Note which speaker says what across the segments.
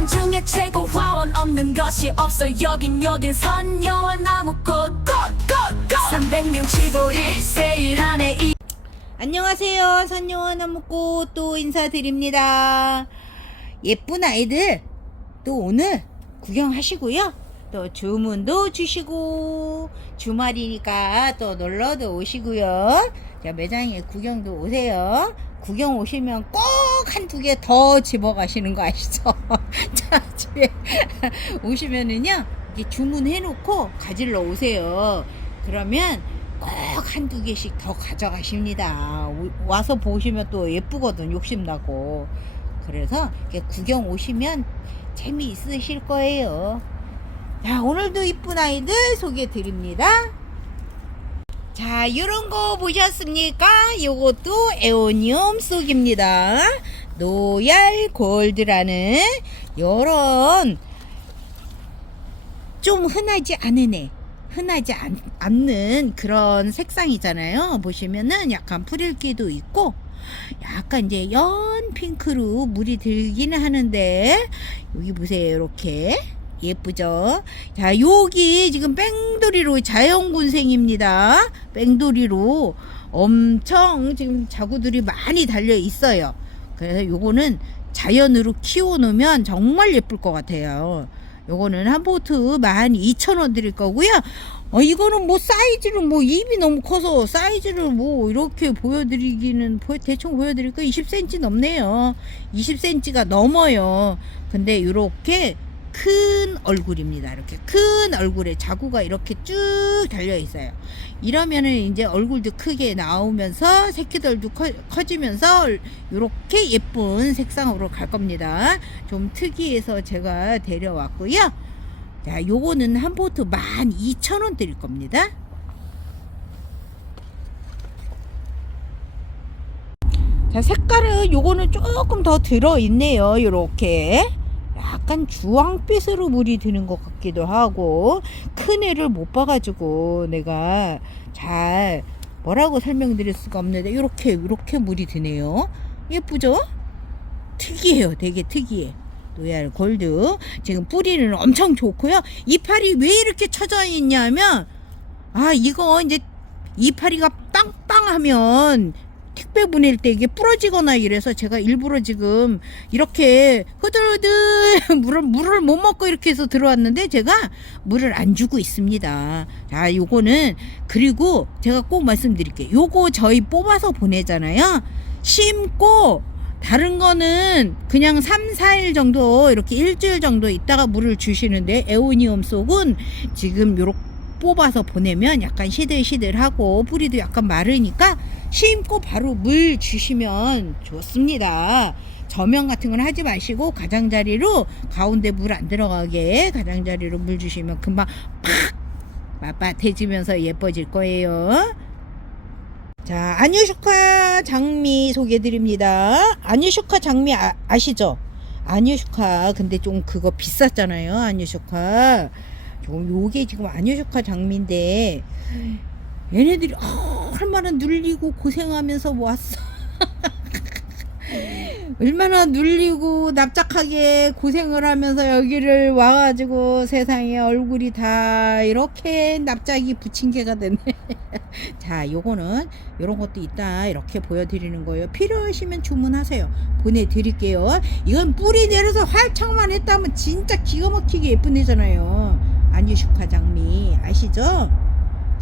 Speaker 1: 자연 중에 최고 화원 없는 것이 없어 여긴 여긴 선녀와 나무 꽃 꽃꽃꽃 300명 치보리 세일하네 이
Speaker 2: 안녕하세요. 선녀원 나무꽃 또 인사드립니다. 예쁜 아이들 또 오늘 구경하시고요. 또 주문도 주시고 주말이니까 또 놀러도 오시고요. 자, 매장에 구경도 오세요. 구경 오시면 꼭 한 두 개 더 집어 가시는 거 아시죠? 자, 집에 오시면은요. 이렇게 주문해 놓고 가지러 오세요. 그러면 꼭 한두 개씩 더 가져가십니다. 오- 와서 보시면 또 예쁘거든, 욕심나고. 그래서 구경 오시면 재미있으실 거예요. 자, 오늘도 이쁜 아이들 소개해 드립니다. 자, 요런 거 보셨습니까? 요것도 에오니움 쏙입니다. 노얄 골드라는 요런 좀 흔하지 않은 애. 흔하지 않, 않는 그런 색상이잖아요. 보시면은 약간 프릴기도 있고, 약간 이제 연 핑크로 물이 들기는 하는데, 여기 보세요. 이렇게. 예쁘죠? 자, 여기 지금 뺑돌이로 자연군생입니다. 뺑돌이로 엄청 지금 자구들이 많이 달려 있어요. 그래서 요거는 자연으로 키워놓으면 정말 예쁠 것 같아요. 요거는 한 보트 12,000원 드릴 거고요. 어, 이거는 뭐 사이즈는 뭐 입이 너무 커서 사이즈를 뭐 이렇게 보여드리기는 보- 대충 보여드릴 거 20cm 넘네요. 20cm가 넘어요. 근데 이렇게 큰 얼굴입니다. 이렇게 큰 얼굴에 자구가 이렇게 쭉 달려 있어요. 이러면은 이제 얼굴도 크게 나오면서 새끼들도 커, 커지면서 이렇게 예쁜 색상으로 갈 겁니다. 좀 특이해서 제가 데려왔고요. 자, 요거는 한 보트 12,000원 드릴 겁니다. 자, 색깔은 요거는 조금 더 들어 있네요. 요렇게. 약간 주황빛으로 물이 드는 것 같기도 하고, 큰 애를 못 봐가지고 내가 잘 뭐라고 설명드릴 수가 없는데, 요렇게, 요렇게 물이 드네요. 예쁘죠? 특이해요. 되게 특이해. 로얄 골드. 지금 뿌리는 엄청 좋고요. 이파리 왜 이렇게 쳐져 있냐면, 아, 이거 이제 이파리가 빵빵하면 택배 보낼 때 이게 부러지거나 이래서 제가 일부러 지금 이렇게 흐들흐들 물을, 물을 못 먹고 이렇게 해서 들어왔는데 제가 물을 안 주고 있습니다. 자, 요거는 그리고 제가 꼭 말씀드릴게요. 요거 저희 뽑아서 보내잖아요. 심고 다른 거는 그냥 3, 4일 정도 이렇게 일주일 정도 있다가 물을 주시는데 에오니움 속은 지금 요렇게 뽑아서 보내면 약간 시들시들하고 뿌리도 약간 마르니까 심고 바로 물 주시면 좋습니다. 저명 같은 건 하지 마시고 가장자리로 가운데 물 안 들어가게 가장자리로 물 주시면 금방 팍 맞밭해지면서 예뻐질 거예요. 자, 아뉴슈카 장미 소개해드립니다. 아뉴슈카 장미 아, 아시죠? 아뉴슈카 근데 좀 그거 비쌌잖아요. 아뉴슈카. 좀 요게 지금 아뉴슈카 장미인데 얘네들이 어, 얼마나 눌리고 고생하면서 왔어. 얼마나 눌리고 납작하게 고생을 하면서 여기를 와가지고 세상에 얼굴이 다 이렇게 납작이 붙인 개가 됐네. 자, 요거는 요런 것도 있다 이렇게 보여드리는 거예요. 필요하시면 주문하세요. 보내드릴게요. 이건 뿌리 내려서 활착만 했다면 진짜 기가 막히게 예쁜 애잖아요. 아니슈카 장미 아시죠?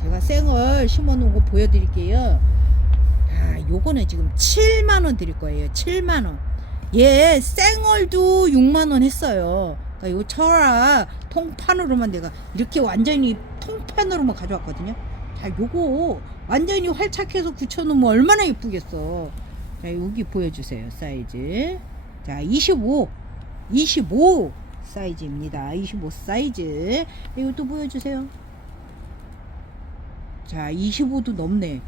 Speaker 2: 제가 생얼 심어놓은 거 보여드릴게요. 아, 요거는 지금 7만원 드릴 거예요. 7만원. 얘 생얼도 6만원 했어요. 그러니까 요 철아 통판으로만 내가 이렇게 완전히 통판으로만 가져왔거든요. 자, 요거 완전히 활착해서 붙여놓으면 얼마나 예쁘겠어. 자, 여기 보여주세요. 사이즈. 자, 25. 25 사이즈입니다. 25 사이즈. 이것도 보여주세요. 자, 25도 넘네.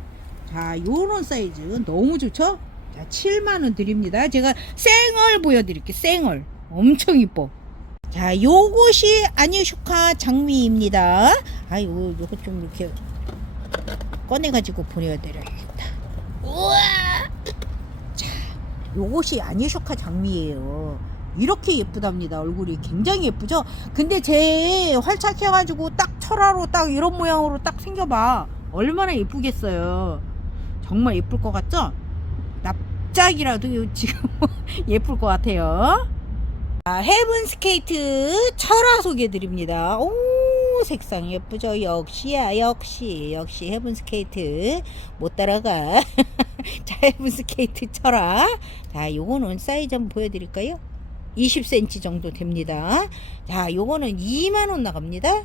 Speaker 2: 자, 요런 사이즈 너무 좋죠? 자, 7만원 드립니다. 제가 생얼 보여드릴게요. 생얼. 엄청 이뻐. 자, 요것이 아니슈카 장미입니다. 아, 요, 요거 좀 이렇게 꺼내 가지고 보내드려야겠다. 우와! 자, 요것이 아니슈카 장미예요. 이렇게 예쁘답니다. 얼굴이 굉장히 예쁘죠? 근데 제 활착해가지고 딱 철화로 딱 이런 모양으로 딱 생겨봐. 얼마나 예쁘겠어요. 정말 예쁠 것 같죠? 납작이라도 지금 예쁠 것 같아요. 아, 헤븐 스케이트 철화 소개드립니다. 오, 색상 예쁘죠? 역시야, 역시. 역시 헤븐 스케이트. 못 따라가. 자, 헤븐 스케이트 철화. 자, 요거는 사이즈 한번 보여드릴까요? 20cm 정도 됩니다. 자, 요거는 2만원 나갑니다.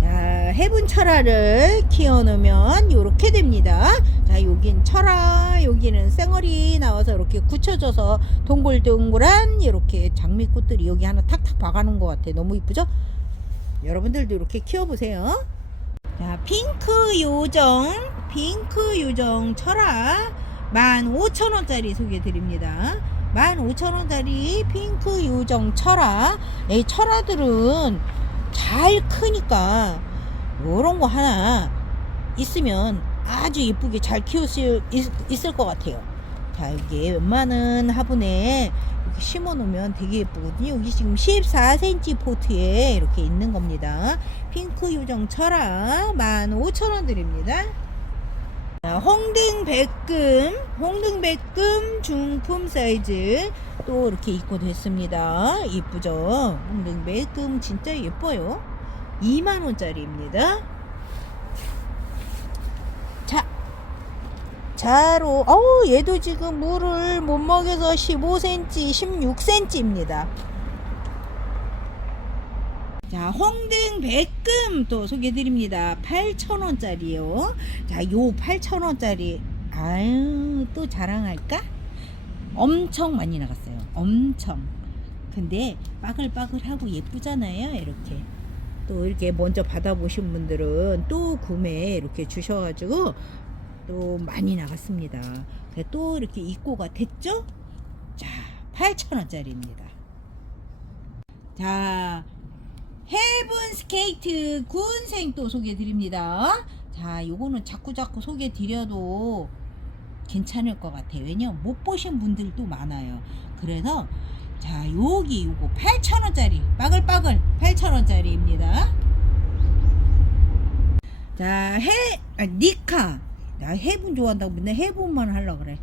Speaker 2: 자, 해분 철화를 키워놓으면 요렇게 됩니다. 자, 여긴 철화, 여기는 쌩얼이 나와서 이렇게 굳혀져서 동글동글한 이렇게 장미꽃들이 여기 하나 탁탁 박아놓은 것 같아. 너무 이쁘죠? 여러분들도 이렇게 키워보세요. 자, 핑크 요정, 핑크 요정 철화 15,000원짜리 소개드립니다. 15,000원짜리 핑크 요정 철화. 이 철화들은 잘 크니까 요런 거 하나 있으면 아주 예쁘게 잘 키울 수 있, 있을 것 같아요. 자, 이게 웬만한 화분에 이렇게 심어 놓으면 되게 예쁘거든요. 여기 지금 14cm 포트에 이렇게 있는 겁니다. 핑크 요정 철화 15,000원 드립니다. 자, 홍등 백금, 홍등 백금 중품 사이즈 또 이렇게 입고 됐습니다. 이쁘죠? 홍등 백금 진짜 예뻐요. 2만 원짜리입니다. 자, 자로, 어우 얘도 지금 물을 못 먹여서 15cm, 16cm입니다. 자, 홍등 백금 또 소개드립니다. 8,000원짜리요. 자, 요 8,000원짜리. 아유, 또 자랑할까? 엄청 많이 나갔어요. 엄청. 근데 빠글빠글하고 예쁘잖아요. 이렇게. 또 이렇게 먼저 받아보신 분들은 또 구매 이렇게 주셔가지고 또 많이 나갔습니다. 또 이렇게 입고가 됐죠? 자, 8,000원짜리입니다. 자, 헤븐 스케이트 군생 또 소개해 드립니다. 자, 요거는 자꾸 자꾸 소개해 드려도 괜찮을 것 같아요. 왜냐면 못 보신 분들도 많아요. 그래서 자, 여기 요거 8,000원짜리 빠글빠글 8,000원짜리입니다. 자, 해 아, 니카. 나 해분 좋아한다고 맨날 해분만 하려고 그래.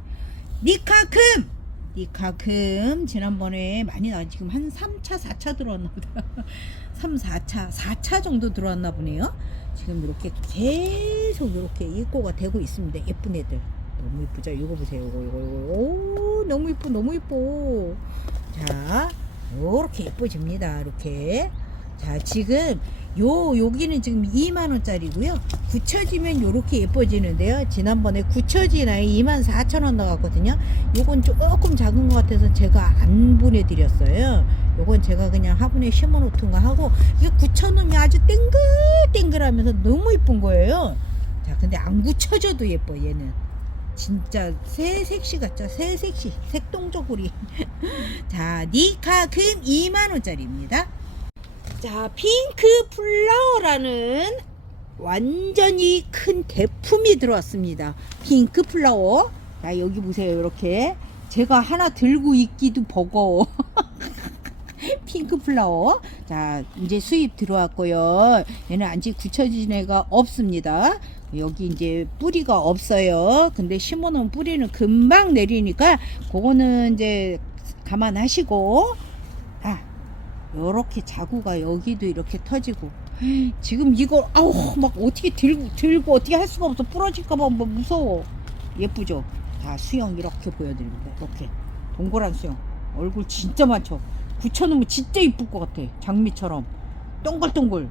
Speaker 2: 니카 금. 니카금 지난번에 많이 나 지금 한 3차, 4차 들어왔나 보다. 3, 4차, 4차 정도 들어왔나 보네요. 지금 이렇게 계속 이렇게 입고가 되고 있습니다. 예쁜 애들. 너무 이쁘죠? 이거 보세요. 이거, 이거, 이거. 오, 너무 이뻐, 너무 이뻐. 자, 요렇게 예뻐집니다. 이렇게. 자, 지금 요 여기는 지금 2만 원짜리고요. 굳혀지면 요렇게 예뻐지는데요. 지난번에 굳혀진 아이 2만 4천 원 나갔거든요. 요건 조금 작은 것 같아서 제가 안 보내드렸어요. 요건 제가 그냥 화분에 심어놓던 거 하고 이게 굳혀놓으면 아주 땡글땡글하면서 너무 예쁜 거예요. 자, 근데 안 굳혀져도 예뻐 얘는. 진짜 새 색시 같죠? 새 색시 색동저고리. 자, 니카 금 2만 원짜리입니다. 자, 핑크 플라워라는 완전히 큰 대품이 들어왔습니다. 핑크 플라워. 자, 여기 보세요. 이렇게. 제가 하나 들고 있기도 버거워. 핑크 플라워. 자, 이제 수입 들어왔고요. 얘는 아직 굳혀진 애가 없습니다. 여기 이제 뿌리가 없어요. 근데 심어놓은 뿌리는 금방 내리니까 그거는 이제 감안하시고 아 요렇게 자구가 여기도 이렇게 터지고 지금 이걸 아우 막 어떻게 들고 들고 어떻게 할 수가 없어 부러질까봐 뭐 무서워 예쁘죠? 자 수영 이렇게 보여드립니다. 이렇게 동그란 수영 얼굴 진짜 많죠? 붙여놓으면 진짜 이쁠 것 같아 장미처럼 동글동글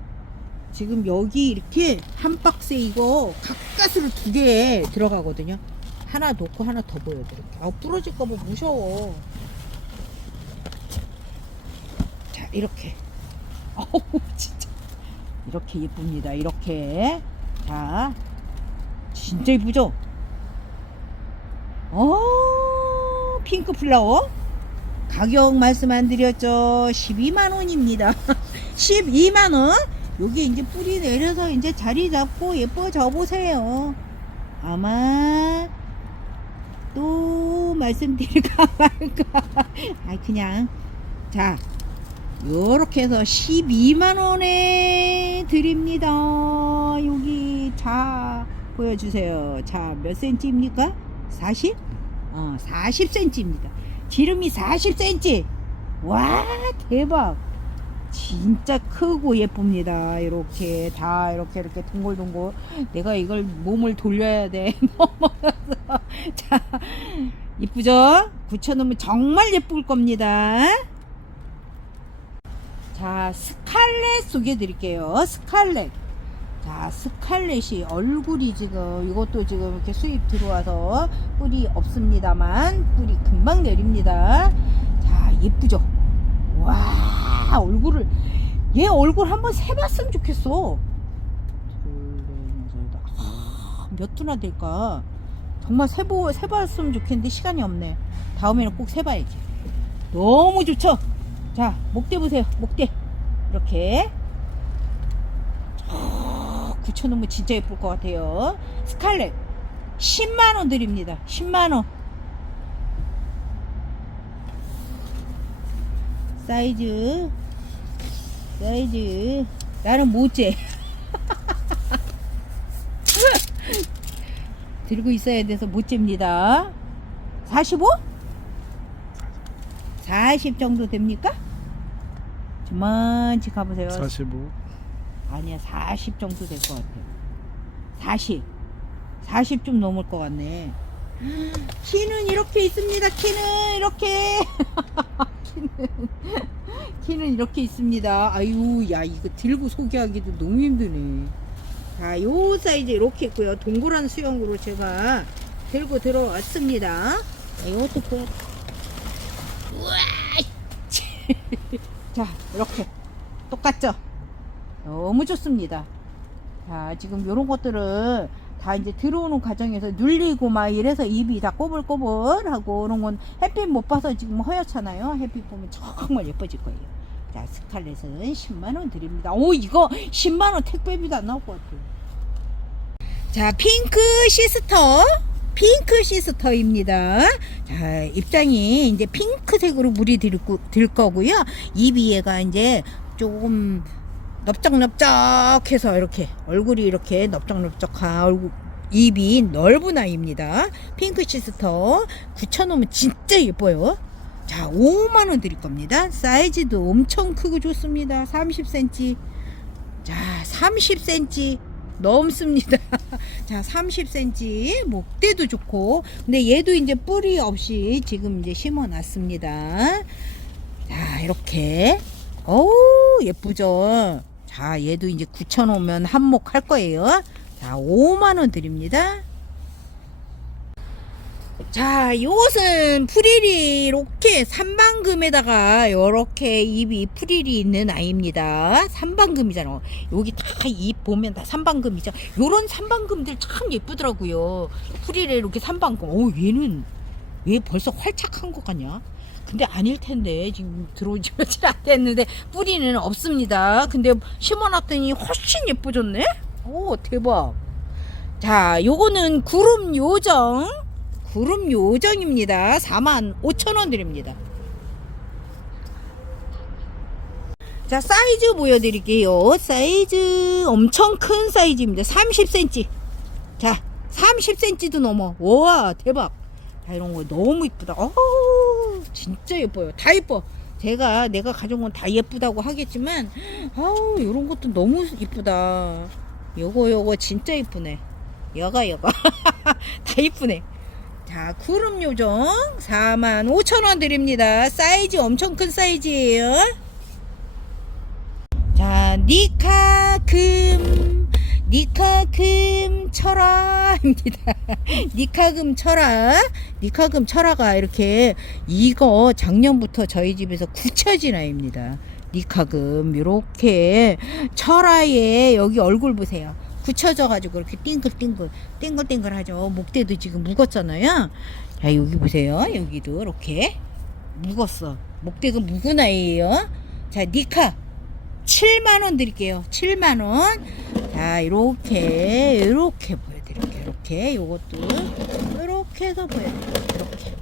Speaker 2: 지금 여기 이렇게 한 박스에 이거 가까스로 두 개 들어가거든요. 하나 놓고 하나 더 보여드릴게요. 아 부러질까봐 무서워. 자 이렇게. 어우 진짜 이렇게 예쁩니다. 이렇게 자 진짜 이쁘죠? 어 핑크 플라워 가격 말씀 안 드렸죠? 12만 원입니다. 12만 원. 여기 이제 뿌리 내려서 이제 자리 잡고 예뻐져 보세요. 아마 또 말씀드릴까 말까. 아 그냥 자 요렇게 해서 12만 원에 드립니다. 여기 자 보여주세요. 자 몇 센치입니까? 40? 어 40cm입니다. 지름이 40cm. 와 대박. 진짜 크고 예쁩니다. 이렇게 다 이렇게 이렇게 동글동글. 내가 이걸 몸을 돌려야 돼. 넘어가서 자 이쁘죠? 붙여놓으면 정말 예쁠 겁니다. 자 스칼렛 소개해 드릴게요. 스칼렛. 자 스칼렛이 얼굴이 지금 이것도 지금 이렇게 수입 들어와서 뿔이 없습니다만 뿔이 금방 내립니다. 자 예쁘죠? 와 얼굴을 얘 얼굴 한번 세봤으면 좋겠어. 아, 몇 두나 될까? 정말 세보 세봤으면 좋겠는데 시간이 없네. 다음에는 꼭 세봐야지. 너무 좋죠? 자 목대 보세요. 목대 이렇게 아, 붙여놓으면 진짜 예쁠 것 같아요. 스칼렛 10만 원 드립니다. 10만 원. 사이즈 사이즈 나는 못재 들고 있어야 돼서 못 잽니다 45? 40 정도 됩니까? 저만치 가보세요.
Speaker 3: 45
Speaker 2: 아니야 40 정도 될 것 같아요. 40 40 좀 넘을 것 같네. 키는 이렇게 있습니다. 키는 이렇게. 키는 키는 이렇게 있습니다. 아유 야 이거 들고 소개하기도 너무 힘드네. 자 요 사이즈 이렇게 있고요. 동그란 수영으로 제가 들고 들어왔습니다. 자, 이것도 보여. 우와 자 이렇게 똑같죠 너무 좋습니다. 자, 지금 요런 것들은 다 이제 들어오는 과정에서 눌리고 막 이래서 입이 다 꼬불꼬불하고 그런 건 햇빛 못 봐서 지금 허옇잖아요. 햇빛 보면 정말 예뻐질 거예요. 자, 스칼렛은 10만원 드립니다. 오, 이거 10만원 택배비도 안 나올 것 같아요. 자, 핑크 시스터. 핑크 시스터입니다. 자, 입장이 이제 핑크색으로 물이 들, 거- 들 거고요. 입이 얘가 이제 조금 넓적넓적해서 이렇게 얼굴이 이렇게 넓적넓적한 얼굴 입이 넓은 아이입니다. 핑크 시스터 9,000원이면 진짜 예뻐요. 자, 5만 원 드릴 겁니다. 사이즈도 엄청 크고 좋습니다. 30cm. 자, 30cm 넘습니다. 자, 30cm 목대도 좋고. 근데 얘도 이제 뿌리 없이 지금 이제 심어 놨습니다. 자, 이렇게. 어우, 예쁘죠? 자, 얘도 이제 9천 오면 한몫 할 거예요. 자, 5만 원 드립니다. 자, 이것은 프릴이 이렇게 삼방금에다가 이렇게 입이 프릴이 있는 아이입니다. 삼방금이잖아. 여기 다 입 보면 다 삼방금이죠. 요런 삼방금들 참 예쁘더라고요. 프릴에 이렇게 삼방금. 오, 얘는 왜 벌써 활착한 것 같냐? 근데 아닐 텐데 지금 들어온 지 며칠 안 됐는데 뿌리는 없습니다. 근데 심어놨더니 훨씬 예뻐졌네. 오 대박. 자, 요거는 구름 요정. 구름 요정입니다. 4만 5천 원 드립니다. 자, 사이즈 보여드릴게요. 사이즈 엄청 큰 사이즈입니다. 30cm. 자, 30cm도 넘어. 와, 대박. 자, 이런 거 너무 이쁘다. 어 진짜 예뻐요. 다 예뻐. 제가 내가 가져온 건 다 예쁘다고 하겠지만, 아우, 이런 것도 너무 이쁘다. 요거, 요거 진짜 이쁘네. 여가, 여가. 다 이쁘네. 자, 구름 요정 4만 5천 원 드립니다. 사이즈 엄청 큰 사이즈예요. 자, 니카금, 니카금 철화입니다. 니카금 철화, 니카금 철화가 이렇게 이거 작년부터 저희 집에서 굳혀진 아이입니다. 니카금 이렇게 철화에 여기 얼굴 보세요. 굳혀져 가지고 이렇게 띵글띵글 띵글띵글 하죠. 목대도 지금 묵었잖아요. 자 여기 보세요. 여기도 이렇게 묵었어. 목대가 묵은 아이예요. 자 니카 7만 원 드릴게요. 7만 원. 자, 이렇게 이렇게 보여드릴게요. 이렇게 요것도 이렇게 해서 보여드릴게요. 이렇게.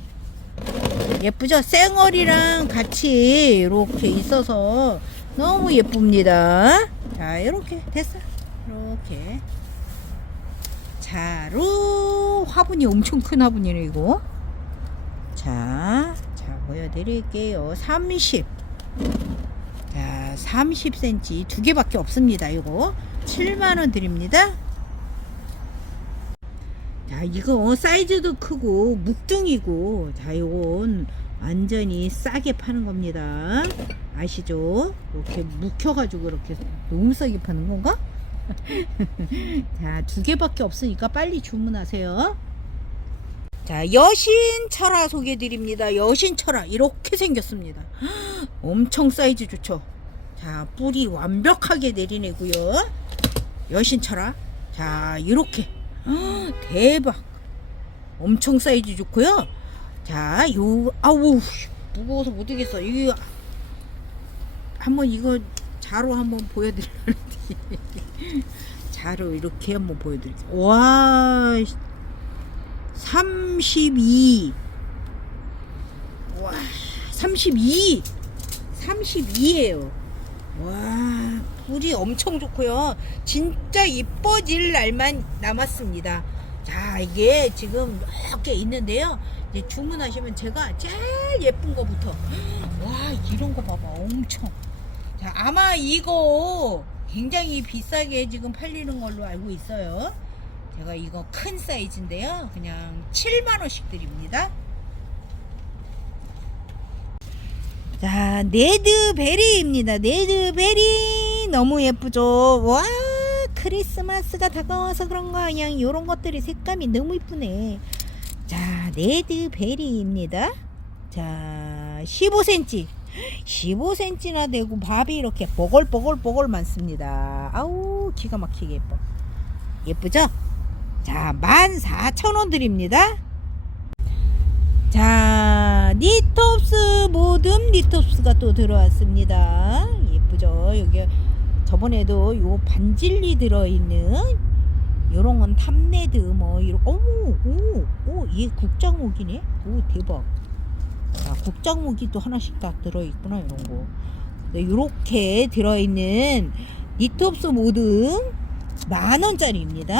Speaker 2: 예쁘죠? 쌩얼이랑 같이 이렇게 있어서 너무 예쁩니다. 자, 이렇게 됐어. 이렇게. 자, 루 화분이 엄청 큰 화분이네 이거. 자, 자 보여드릴게요. 30. 자, 30cm 두 개밖에 없습니다. 이거 7만 원 드립니다. 자, 이거 사이즈도 크고 묵둥이고 자, 이건 완전히 싸게 파는 겁니다. 아시죠? 이렇게 묵혀가지고 이렇게 너무 싸게 파는 건가? 자, 두 개밖에 없으니까 빨리 주문하세요. 자, 여신 철화 소개드립니다. 여신 철화 이렇게 생겼습니다. 엄청 사이즈 좋죠. 자, 뿌리 완벽하게 내리내고요. 여신 철화. 자, 이렇게 대박. 엄청 사이즈 좋고요. 자, 요 아우 무거워서 못 되겠어. 이거 한번 이거 자로 한번 보여드리려는데 자로 이렇게 한번 보여드릴게요. 와, 32. 와, 32. 32예요. 와, 불이 엄청 좋고요. 진짜 이뻐질 날만 남았습니다. 자, 이게 지금 몇 개 있는데요. 이제 주문하시면 제가 제일 예쁜 거부터. 와, 이런 거 봐봐. 엄청. 자, 아마 이거 굉장히 비싸게 지금 팔리는 걸로 알고 있어요. 제가 이거 큰 사이즈인데요. 그냥 7만원씩 드립니다. 자, 네드베리입니다. 네드베리. 너무 예쁘죠? 와, 크리스마스가 다가와서 그런가. 그냥 이런 것들이 색감이 너무 이쁘네. 자, 네드베리입니다. 자, 15cm. 15cm나 되고 밥이 이렇게 뽀글뽀글뽀글 많습니다. 아우, 기가 막히게 예뻐. 예쁘죠? 자, 14,000원 드립니다. 자, 니톱스 모듬 니톱스가 또 들어왔습니다. 예쁘죠? 여기 저번에도 요 반질리 들어있는 요런 건 탐레드 뭐 이런 어머 오오얘 국장목이네 오 대박 아, 국장목이 또 하나씩 다 들어있구나 이런 거 네, 요렇게 들어있는 니톱스 모듬 만원짜리입니다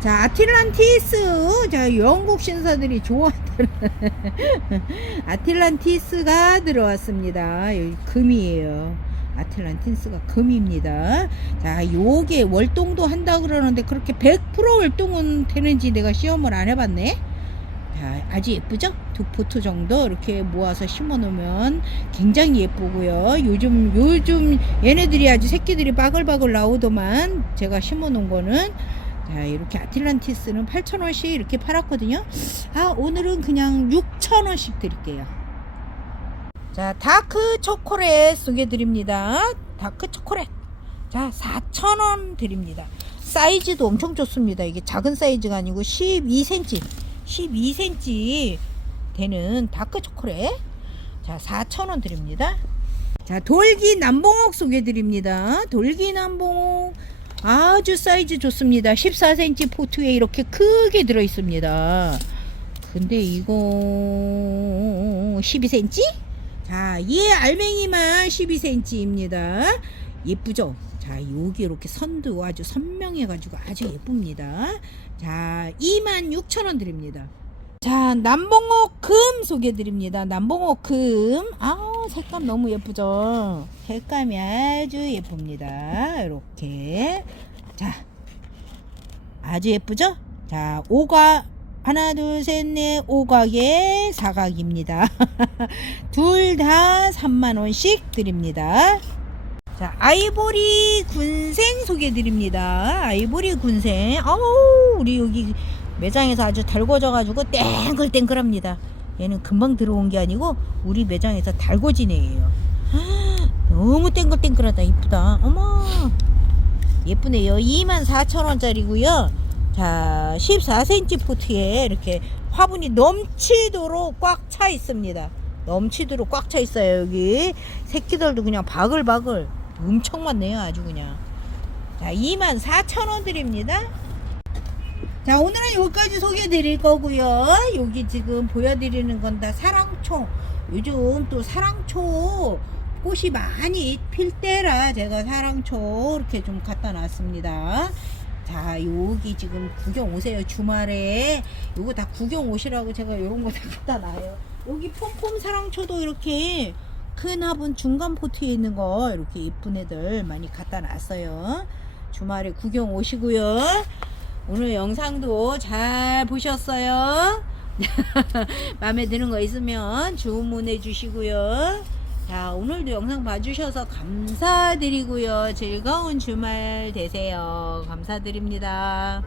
Speaker 2: 자, 아틀란티스. 자, 영국 신사들이 좋아하는 아틀란티스가 들어왔습니다. 여기 금이에요. 아틀란티스가 금입니다. 자, 요게 월동도 한다 그러는데 그렇게 100% 월동은 되는지 내가 시험을 안 해봤네. 자, 아주 예쁘죠? 두 포트 정도 이렇게 모아서 심어 놓으면 굉장히 예쁘고요. 요즘 요즘 얘네들이 아주 새끼들이 바글바글 나오더만 제가 심어 놓은 거는 자, 이렇게 아틀란티스는 8,000원씩 이렇게 팔았거든요. 아, 오늘은 그냥 6,000원씩 드릴게요. 자, 다크 초콜릿 소개드립니다. 다크 초콜릿. 자, 4,000원 드립니다. 사이즈도 엄청 좋습니다. 이게 작은 사이즈가 아니고 12cm, 12cm 되는 다크 초콜릿. 자, 4,000원 드립니다. 자, 돌기 남봉옥 소개 드립니다. 돌기 남봉옥. 아주 사이즈 좋습니다. 14cm 포트에 이렇게 크게 들어 있습니다. 근데 이거 12cm? 자, 얘 알맹이만 12cm입니다. 예쁘죠? 자, 여기 이렇게 선도 아주 선명해가지고 아주 예쁩니다. 자, 26,000원 드립니다. 자, 남봉옥 금 소개드립니다. 남봉옥 금. 아우, 색감 너무 예쁘죠? 색감이 아주 예쁩니다. 이렇게. 자, 아주 예쁘죠? 자, 오각. 하나, 둘, 셋, 넷, 오각의 사각입니다. 둘 다 3만원씩 드립니다. 자, 아이보리 군생 소개드립니다. 아이보리 군생. 아우, 우리 여기 매장에서 아주 달궈져가지고 땡글땡글합니다. 얘는 금방 들어온 게 아니고 우리 매장에서 달궈진 애예요. 너무 땡글땡글하다. 이쁘다. 어머. 예쁘네요. 24,000원짜리고요. 자, 14cm 포트에 이렇게 화분이 넘치도록 꽉 차 있습니다. 넘치도록 꽉 차 있어요. 여기 새끼들도 그냥 바글바글 엄청 많네요. 아주 그냥. 자, 24,000원 드립니다. 자 오늘은 여기까지 소개해 드릴 거고요 여기 지금 보여드리는 건 다 사랑초 요즘 또 사랑초 꽃이 많이 필 때라 제가 사랑초 이렇게 좀 갖다 놨습니다 자 여기 지금 구경 오세요 주말에 요거 다 구경 오시라고 제가 요런 거 다 갖다 놔요 여기 폼폼 사랑초도 이렇게 큰 화분 중간 포트에 있는 거 이렇게 이쁜 애들 많이 갖다 놨어요. 주말에 구경 오시고요. 오늘 영상도 잘 보셨어요? 마음에 드는 거 있으면 주문해 주시고요. 자 오늘도 영상 봐주셔서 감사드리고요. 즐거운 주말 되세요. 감사드립니다